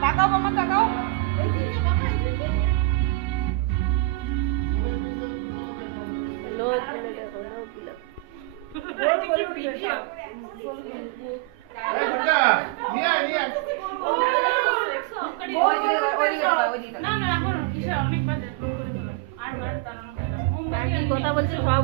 তাকাও মামা তাকাও কথা বলছে সব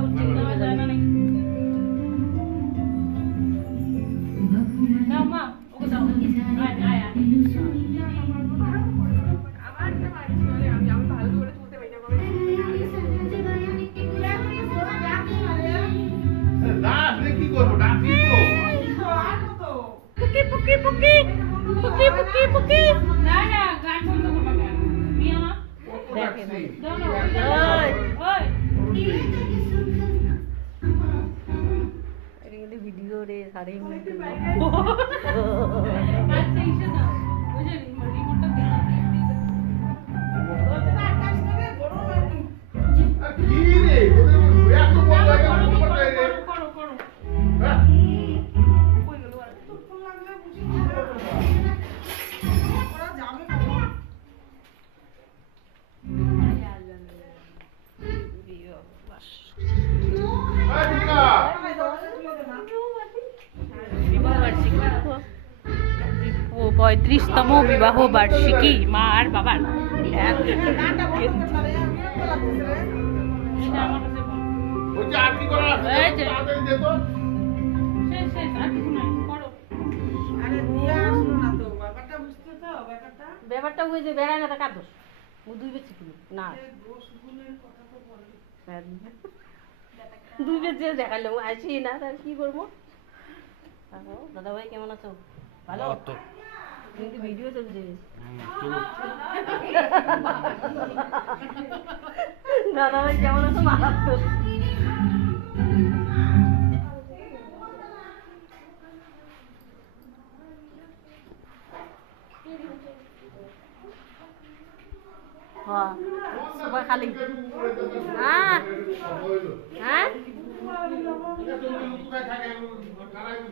ভিডিও রে সারি পঁয়ত্রিশতম বিবাহ বার্ষিকী মা আর বাবার ব্যাপারটা বুঝে বেড়ায় না টাকা দোষ দুই বেশি না দুই বেশি দেখালো আসি না তার কি করবো দাদা ভাই কেমন আছো ভালো কিন্তু ভিডিও চলছে দাদা ভাই কেমন আছো মারাত্মক সবাই খালি হ্যাঁ হ্যাঁ